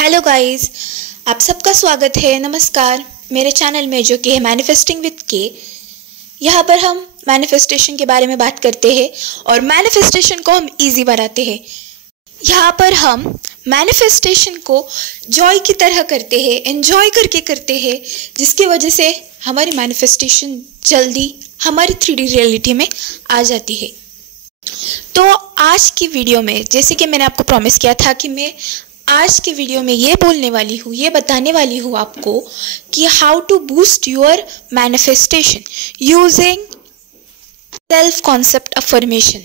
Hello guys, आप सबका स्वागत है। नमस्कार मेरे चैनल में जो कि है मैनिफेस्टिंग विद के। यहाँ पर हम मैनिफेस्टेशन के बारे में बात करते हैं और मैनिफेस्टेशन को हम इजी बनाते हैं। यहाँ पर हम मैनिफेस्टेशन को जॉय की तरह करते हैं, एंजॉय करके करते हैं, जिसकी वजह से हमारी मैनिफेस्टेशन जल्दी हमारी 3D रियलिटी में आ जाती है। तो आज की वीडियो में, जैसे कि मैंने आपको प्रॉमिस किया था कि मैं आज की वीडियो में ये बोलने वाली हूँ, ये बताने वाली हूँ आपको कि how to boost your manifestation using self concept affirmation.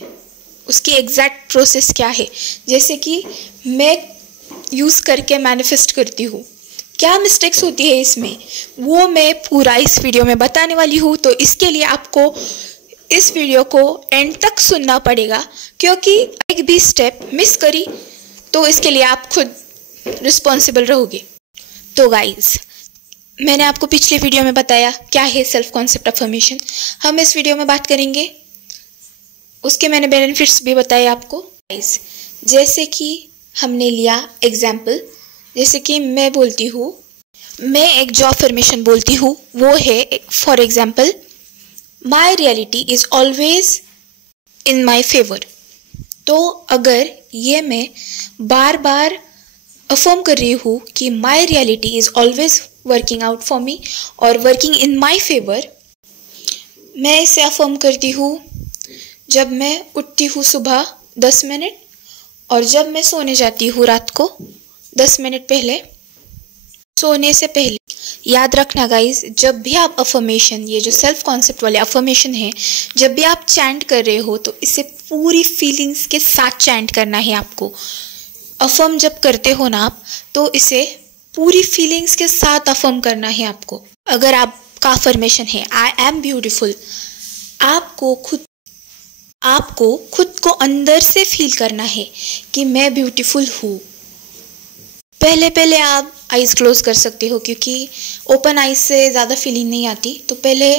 उसकी एग्जैक्ट प्रोसेस क्या है, जैसे कि मैं यूज़ करके मैनिफेस्ट करती हूँ, क्या मिस्टेक्स होती है इसमें, वो मैं पूरा इस वीडियो में बताने वाली हूँ। तो इसके लिए आपको इस वीडियो को एंड तक सुनना पड़ेगा, क्योंकि एक भी स्टेप मिस करी तो इसके लिए आप खुद रिस्पॉन्सिबल रहोगे। तो गाइस, मैंने आपको पिछले वीडियो में बताया क्या है सेल्फ कॉन्सेप्ट अफर्मेशन। हम इस वीडियो में बात करेंगे, उसके मैंने बेनिफिट्स भी बताए आपको। गाइस, जैसे कि हमने लिया एग्जाम्पल, जैसे कि मैं बोलती हूँ, मैं एक जो अफर्मेशन बोलती हूँ वो है for example, my reality is always in my favour. तो अगर ये मैं बार बार अफर्म कर रही हूँ कि my reality is always working out for me और वर्किंग इन माई फेवर, मैं इसे अफर्म करती हूँ जब मैं उठती हूँ सुबह 10 मिनट और जब मैं सोने जाती हूँ रात को 10 मिनट पहले, सोने से पहले। याद रखना गाइस, जब भी आप अफर्मेशन, ये जो सेल्फ कॉन्सेप्ट वाले अफर्मेशन है, जब भी आप चैंट कर रहे हो तो इसे पूरी फीलिंग्स के साथ चैंट करना है आपको। अफर्म जब करते हो ना आप, तो इसे पूरी फीलिंग्स के साथ अफर्म करना है आपको। अगर आपका अफर्मेशन है आई एम ब्यूटीफुल, आपको खुद को अंदर से फील करना है कि मैं ब्यूटीफुल हूँ। पहले आप आइज़ क्लोज कर सकते हो, क्योंकि ओपन आइज़ से ज़्यादा फीलिंग नहीं आती। तो पहले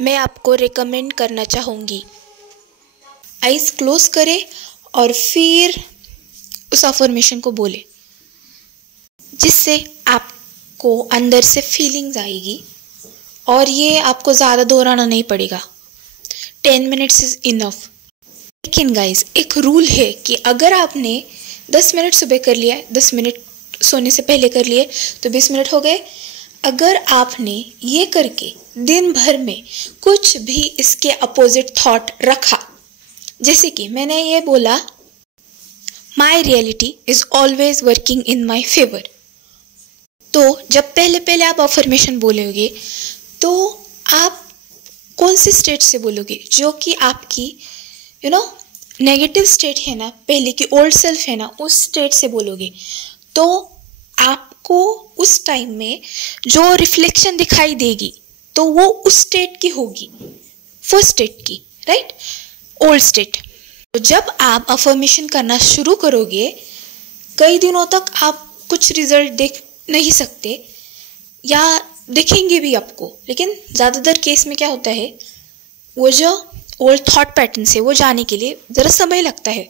मैं आपको रिकमेंड करना चाहूँगी, आइज़ क्लोज करें और फिर उस अफर्मेशन को बोले, जिससे आपको अंदर से फीलिंग्स आएगी और ये आपको ज़्यादा दोहराना नहीं पड़ेगा। 10 मिनट्स इज़ इनफ। लेकिन गाइस, एक रूल है कि अगर आपने 10 मिनट सुबह कर लिया, 10 मिनट सोने से पहले कर लिए तो 20 मिनट हो गए। अगर आपने ये करके दिन भर में कुछ भी इसके अपोजिट थॉट रखा, जैसे कि मैंने ये बोला my reality is always working in my favour, तो जब पहले आप अफर्मेशन बोलोगे तो आप कौन सी स्टेट से बोलोगे, जो कि आपकी नेगेटिव स्टेट है ना, पहले की ओल्ड सेल्फ है ना, उस स्टेट से बोलोगे। तो आपको उस टाइम में जो रिफ्लेक्शन दिखाई देगी तो वो उस स्टेट की होगी, फर्स्ट स्टेट की, राइट, ओल्ड स्टेट। तो जब आप अफर्मेशन करना शुरू करोगे, कई दिनों तक आप कुछ रिजल्ट देख नहीं सकते या दिखेंगे भी आपको, लेकिन ज़्यादातर केस में क्या होता है, वो जो ओल्ड थॉट पैटर्न से वो जाने के लिए ज़रा समय लगता है।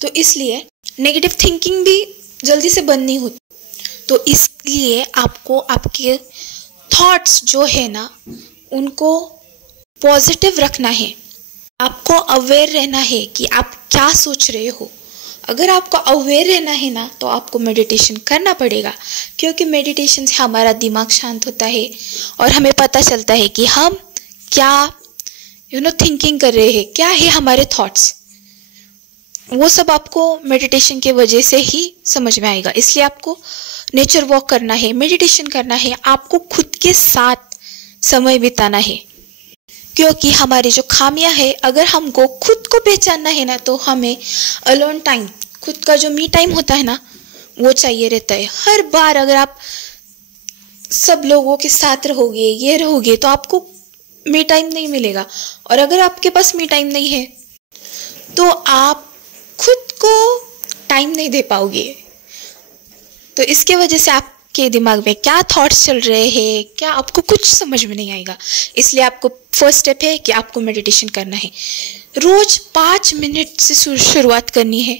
तो इसलिए नेगेटिव थिंकिंग भी जल्दी से बंद नहीं होती। तो इसलिए आपको आपके थॉट्स जो है ना, उनको पॉजिटिव रखना है। आपको अवेयर रहना है कि आप क्या सोच रहे हो। अगर आपको अवेयर रहना है ना, तो आपको मेडिटेशन करना पड़ेगा, क्योंकि मेडिटेशन से हमारा दिमाग शांत होता है और हमें पता चलता है कि हम क्या थिंकिंग कर रहे हैं, क्या है हमारे थॉट्स। वो सब आपको मेडिटेशन के वजह से ही समझ में आएगा। इसलिए आपको नेचर वॉक करना है, मेडिटेशन करना है, आपको खुद के साथ समय बिताना है, क्योंकि हमारी जो खामियां है, अगर हमको खुद को पहचानना है ना, तो हमें अलोन टाइम, खुद का जो मी टाइम होता है ना, वो चाहिए रहता है। हर बार अगर आप सब लोगों के साथ रहोगे तो आपको मी टाइम नहीं मिलेगा, और अगर आपके पास मी टाइम नहीं है तो आप खुद को टाइम नहीं दे पाओगे। तो इसके वजह से आपके दिमाग में क्या थॉट्स चल रहे हैं, क्या आपको कुछ समझ में नहीं आएगा। इसलिए आपको फर्स्ट स्टेप है कि आपको मेडिटेशन करना है। रोज 5 मिनट से शुरुआत करनी है।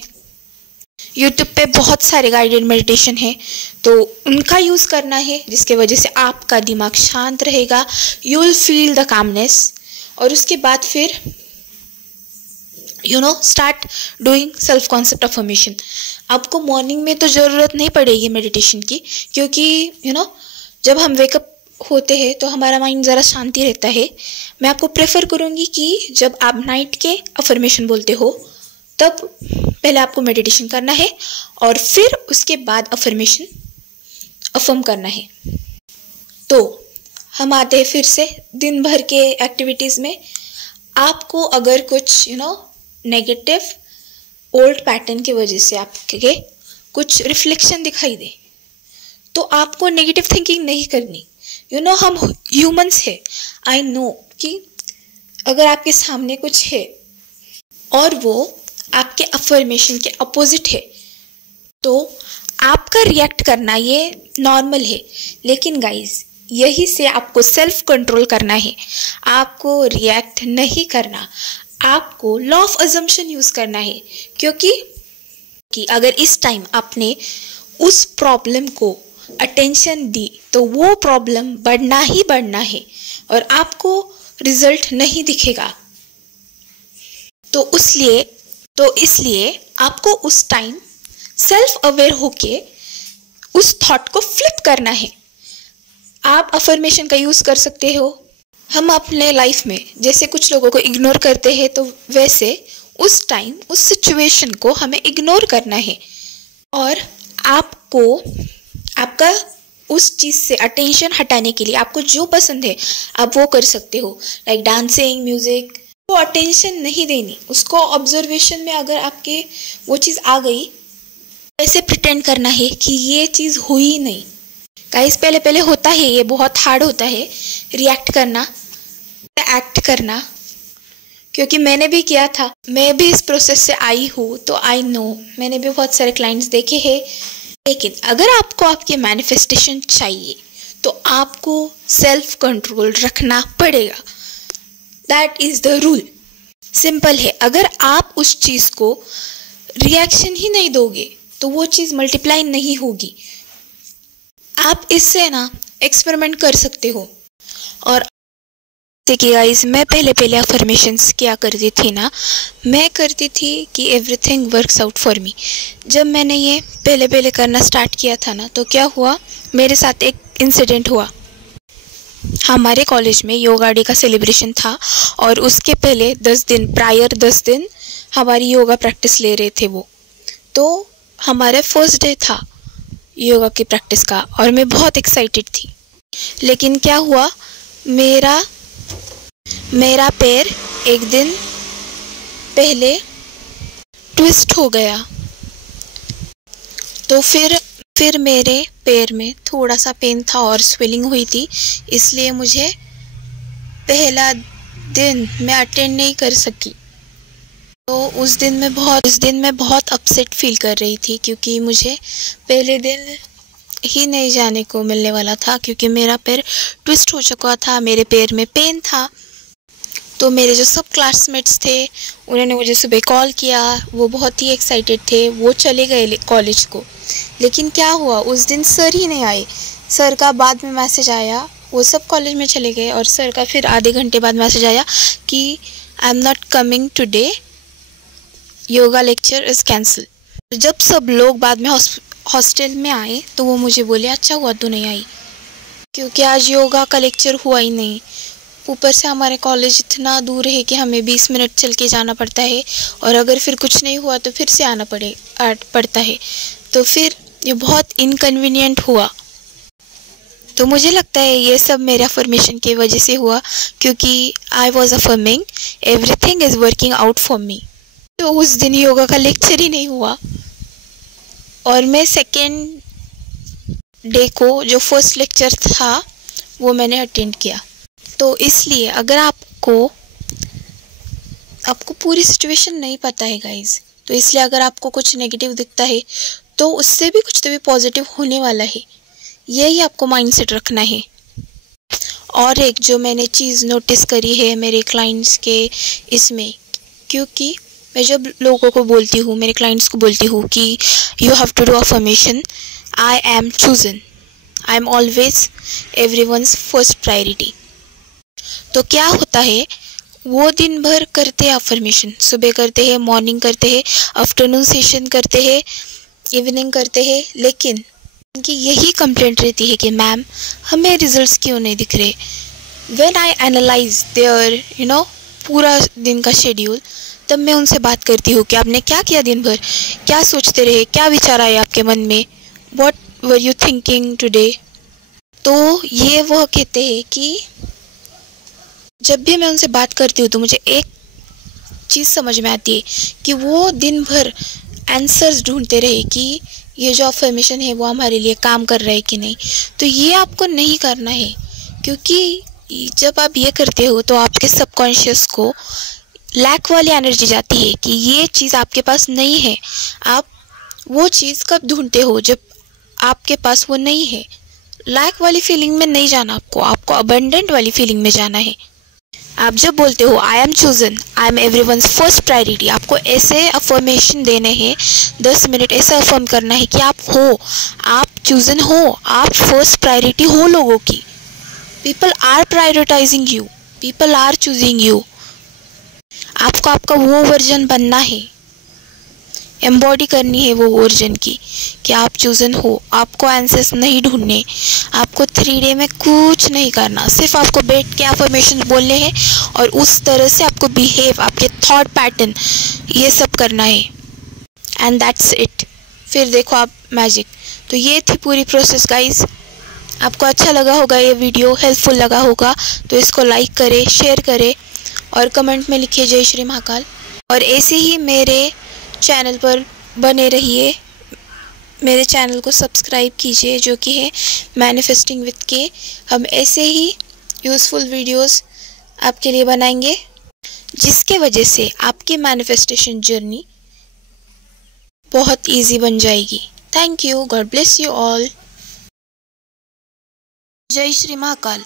यूट्यूब पे बहुत सारे गाइडेड मेडिटेशन है, तो उनका यूज़ करना है, जिसके वजह से आपका दिमाग शांत रहेगा, you will feel the calmness. और उसके बाद फिर start doing self concept affirmation. आपको मॉर्निंग में तो ज़रूरत नहीं पड़ेगी मेडिटेशन की, क्योंकि जब हम वेकअप होते हैं तो हमारा माइंड ज़रा शांति रहता है। मैं आपको प्रेफर करूँगी कि जब आप नाइट के अफर्मेशन बोलते हो तब पहले आपको मेडिटेशन करना है और फिर उसके बाद अफर्मेशन अफर्म करना है। तो हम आते हैं फिर से दिन भर के एक्टिविटीज़ में। आपको अगर कुछ नेगेटिव ओल्ड पैटर्न की वजह से आपके कुछ रिफ्लेक्शन दिखाई दे, तो आपको नेगेटिव थिंकिंग नहीं करनी। हम ह्यूमंस है, आई नो कि अगर आपके सामने कुछ है और वो आपके अफर्मेशन के अपोजिट है, तो आपका रिएक्ट करना ये नॉर्मल है। लेकिन गाइस, यही से आपको सेल्फ कंट्रोल करना है। आपको रिएक्ट नहीं करना, आपको लॉ ऑफ अजम्पशन यूज़ करना है। क्योंकि अगर इस टाइम आपने उस प्रॉब्लम को अटेंशन दी तो वो प्रॉब्लम बढ़ना ही बढ़ना है और आपको रिजल्ट नहीं दिखेगा। तो इसलिए आपको उस टाइम सेल्फ अवेयर होके उस थॉट को फ्लिप करना है। आप अफर्मेशन का यूज़ कर सकते हो। हम अपने लाइफ में जैसे कुछ लोगों को इग्नोर करते हैं, तो वैसे उस टाइम उस सिचुएशन को हमें इग्नोर करना है और आपको आपका उस चीज़ से अटेंशन हटाने के लिए आपको जो पसंद है आप वो कर सकते हो, लाइक डांसिंग, म्यूज़िक। वो अटेंशन नहीं देनी, उसको ऑब्जर्वेशन में अगर आपके वो चीज़ आ गई, ऐसे प्रिटेंड करना है कि ये चीज़ हुई नहीं। गाइस, पहले होता है, ये बहुत हार्ड होता है रिएक्ट करना, एक्ट करना, क्योंकि मैंने भी किया था। मैं भी इस प्रोसेस से आई हूँ, तो आई नो, मैंने भी बहुत सारे क्लाइंट्स देखे हैं। लेकिन अगर आपको आपके मैनिफेस्टेशन चाहिए तो आपको सेल्फ कंट्रोल रखना पड़ेगा। That is the rule. Simple है। अगर आप उस चीज़ को रिएक्शन ही नहीं दोगे तो वो चीज़ मल्टीप्लाई नहीं होगी। आप इससे एक्सपेरिमेंट कर सकते हो। और देखिए गाइस, मैं पहले अफर्मेशंस क्या करती थी मैं करती थी कि everything works out for me. जब मैंने ये पहले करना स्टार्ट किया था तो क्या हुआ, मेरे साथ एक इंसिडेंट हुआ। हमारे कॉलेज में योगा डे का सेलिब्रेशन था और उसके पहले 10 दिन हमारी योगा प्रैक्टिस ले रहे थे वो। तो हमारा फर्स्ट डे था योगा की प्रैक्टिस का और मैं बहुत एक्साइटेड थी। लेकिन क्या हुआ, मेरा पैर एक दिन पहले ट्विस्ट हो गया। तो फिर मेरे पैर में थोड़ा सा पेन था और स्वेलिंग हुई थी, इसलिए मुझे पहला दिन मैं अटेंड नहीं कर सकी। तो उस दिन मैं बहुत अपसेट फील कर रही थी, क्योंकि मुझे पहले दिन ही नहीं जाने को मिलने वाला था, क्योंकि मेरा पैर ट्विस्ट हो चुका था, मेरे पैर में पेन था। तो मेरे जो सब क्लासमेट्स थे उन्होंने मुझे सुबह कॉल किया, वो बहुत ही एक्साइटेड थे, वो चले गए कॉलेज को। लेकिन क्या हुआ, उस दिन सर ही नहीं आए। सर का बाद में मैसेज आया, वो सब कॉलेज में चले गए और सर का फिर आधे घंटे बाद मैसेज आया कि I am not coming today, yoga lecture is cancel. जब सब लोग बाद में हॉस्टल में आए तो वो मुझे बोले, अच्छा हुआ तू नहीं आई, क्योंकि आज योगा का लेक्चर हुआ ही नहीं। ऊपर से हमारे कॉलेज इतना दूर है कि हमें 20 मिनट चल के जाना पड़ता है, और अगर फिर कुछ नहीं हुआ तो फिर से आना पड़ता है। तो फिर ये बहुत इनकन्वीनियंट हुआ। तो मुझे लगता है ये सब मेरे अफर्मेशन की वजह से हुआ, क्योंकि I was affirming everything is working out for me. तो उस दिन योगा का लेक्चर ही नहीं हुआ और मैं सेकेंड डे को जो फर्स्ट लेक्चर था वो मैंने अटेंड किया। तो इसलिए अगर आपको पूरी सिचुएशन नहीं पता है गाइज, तो इसलिए अगर आपको कुछ नेगेटिव दिखता है तो उससे भी कुछ तो भी पॉजिटिव होने वाला है, यही आपको माइंडसेट रखना है। और एक जो मैंने चीज़ नोटिस करी है मेरे क्लाइंट्स के इसमें, क्योंकि मैं जब लोगों को बोलती हूँ, मेरे क्लाइंट्स को बोलती हूँ कि you have to do affirmation, I am chosen, I am always everyone's first priority, तो क्या होता है, वो दिन भर करते हैं अफर्मेशन, सुबह करते हैं, मॉर्निंग करते हैं, आफ्टरनून सेशन करते हैं, इवनिंग करते हैं, लेकिन उनकी यही कंप्लेंट रहती है कि मैम हमें रिजल्ट्स क्यों नहीं दिख रहे। व्हेन आई एनालाइज देयर पूरा दिन का शेड्यूल, तब मैं उनसे बात करती हूँ कि आपने क्या किया दिन भर, क्या सोचते रहे, क्या विचार आए आपके मन में, what were you thinking today. तो ये वो कहते हैं कि जब भी मैं उनसे बात करती हूँ तो मुझे एक चीज़ समझ में आती है कि वो दिन भर आंसर्स ढूंढते रहे कि ये जो अफर्मेशन है वो हमारे लिए काम कर रहा है कि नहीं। तो ये आपको नहीं करना है, क्योंकि जब आप ये करते हो तो आपके सबकॉन्शियस को लैक वाली एनर्जी जाती है कि ये चीज़ आपके पास नहीं है। आप वो चीज़ कब ढूंढते हो, जब आपके पास वो नहीं है। लैक वाली फीलिंग में नहीं जाना आपको अबंडेंट वाली फीलिंग में जाना है। आप जब बोलते हो आई am chosen, I M everyone's first priority, आपको ऐसे अफर्मेशन देने हैं, 10 मिनट ऐसा अफर्म करना है कि आप चूजन हो, आप फर्स्ट प्रायोरिटी हो लोगों की। People are prioritising you, people are choosing you. आपको आपका वो वर्जन बनना है, एम्बॉडी करनी है वो वर्जन की कि आप चूजन हो। आपको आंसर्स नहीं ढूंढने, आपको 3D में कुछ नहीं करना, सिर्फ आपको बैठ के अफर्मेशन बोलने हैं और उस तरह से आपको बिहेव, आपके थॉट पैटर्न ये सब करना है, एंड दैट्स इट। फिर देखो आप मैजिक। तो ये थी पूरी प्रोसेस गाइस। आपको अच्छा लगा होगा, ये वीडियो हेल्पफुल लगा होगा, तो इसको लाइक करें, शेयर करें और कमेंट में लिखिए जय श्री महाकाल। और ऐसे ही मेरे चैनल पर बने रहिए, मेरे चैनल को सब्सक्राइब कीजिए जो कि है मैनिफेस्टिंग विद के। हम ऐसे ही यूज़फुल वीडियोस आपके लिए बनाएंगे जिसके वजह से आपकी मैनिफेस्टेशन जर्नी बहुत इजी बन जाएगी। Thank you, God bless you all. जय श्री महाकाल।